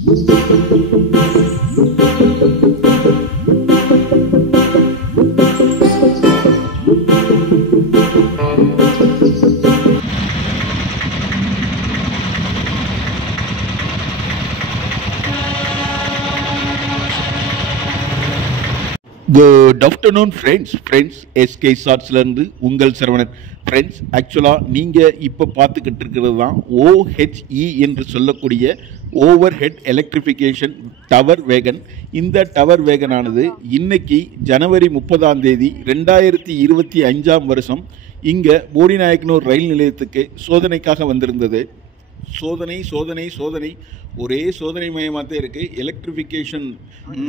Good afternoon friends SK ஷார்ட்ஸ்லேருந்து உங்கள் Saravanan. Friends, ஆக்சுவலாக நீங்கள் இப்போ பார்த்துக்கிட்டு இருக்கிறது தான் OHE என்று சொல்லக்கூடிய ஓவர் ஹெட் எலக்ட்ரிஃபிகேஷன் டவர் வேகன். இந்த டவர் வேகனானது இன்னைக்கு ஜனவரி 30 2025 வருஷம் இங்கே போடிநாயக்கனூர் ரயில் நிலையத்துக்கு சோதனைக்காக வந்திருந்தது. சோதனை ஒரே சோதனை மயமாக தான் இருக்குது. எலக்ட்ரிஃபிகேஷன்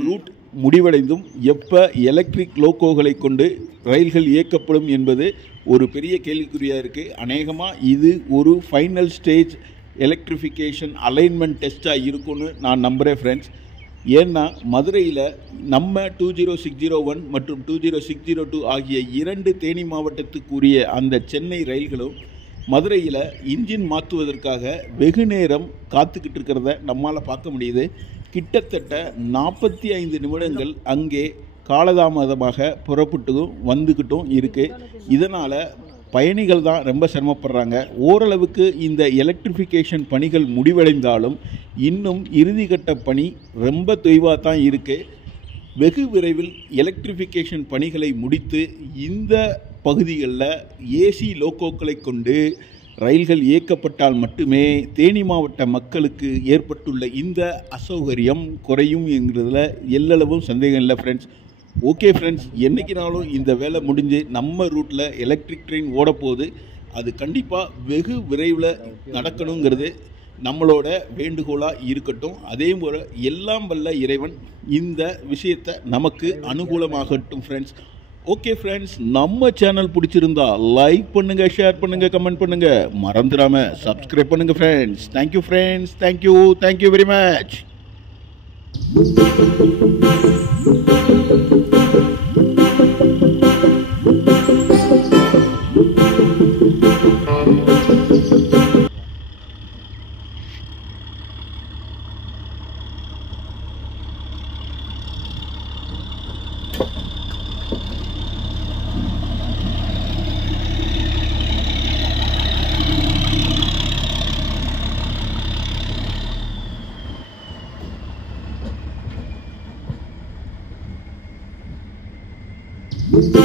ரூட் முடிவடைந்தும் எப்போ எலக்ட்ரிக் லோக்கோகளை கொண்டு ரயில்கள் இயக்கப்படும் என்பது ஒரு பெரிய கேள்விக்குறியாக இருக்குது. அநேகமாக இது ஒரு ஃபைனல் ஸ்டேஜ் எலக்ட்ரிஃபிகேஷன் அலைன்மெண்ட் டெஸ்ட்டாக இருக்கும்னு நான் நம்புகிறேன் ஃப்ரெண்ட்ஸ். ஏன்னா மதுரையில் நம்ம 20601 மற்றும் 20602 ஆகிய 2 தேனி மாவட்டத்துக்குரிய அந்த சென்னை ரயில்களும் மதுரையில் இன்ஜின் மாற்றுவதற்காக வெகு நேரம் காத்துக்கிட்டு இருக்கிறத நம்மால் பார்க்க முடியுது. கிட்டத்தட்ட 45 நிமிடங்கள் அங்கே காலதாமதமாக புறப்பட்டும் வந்துக்கிட்டும் இருக்குது. இதனால் பயணிகள் தான் ரொம்ப சிரமப்படுறாங்க. ஓரளவுக்கு இந்த எலக்ட்ரிஃபிகேஷன் பணிகள் முடிவடைந்தாலும் இன்னும் இறுதிக்கட்ட பணி ரொம்ப தொய்வாக தான் இருக்குது. வெகு விரைவில் எலக்ட்ரிஃபிகேஷன் பணிகளை முடித்து இந்த பகுதிகளில் ஏசி லோக்கோக்களை கொண்டு ரயில்கள் இயக்கப்பட்டால் மட்டுமே தேனி மாவட்ட மக்களுக்கு ஏற்பட்டுள்ள இந்த அசௌகரியம் குறையும் என்கிறதுல எல்லளவும் சந்தேகம் இல்லை ஃப்ரெண்ட்ஸ். ஓகே ஃப்ரெண்ட்ஸ், என்றைக்குனாலும் இந்த வேலை முடிஞ்சு நம்ம ரூட்டில் எலக்ட்ரிக் ட்ரெயின் ஓடப்போகுது. அது கண்டிப்பாக வெகு விரைவில் நடக்கணுங்கிறது நம்மளோட வேண்டுகோளாக இருக்கட்டும். அதே போல் எல்லாம் வல்ல இறைவன் இந்த விஷயத்தை நமக்கு அனுகூலமாகட்டும் ஃப்ரெண்ட்ஸ். ஓகே ஃப்ரெண்ட்ஸ், நம்ம சேனல் பிடிச்சிருந்தா லைக் பண்ணுங்கள், ஷேர் பண்ணுங்கள், கமெண்ட் பண்ணுங்கள், மறந்துடாமல் சப்ஸ்கிரைப் பண்ணுங்கள் friends. Thank you friends, thank you very much.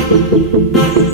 Thank you.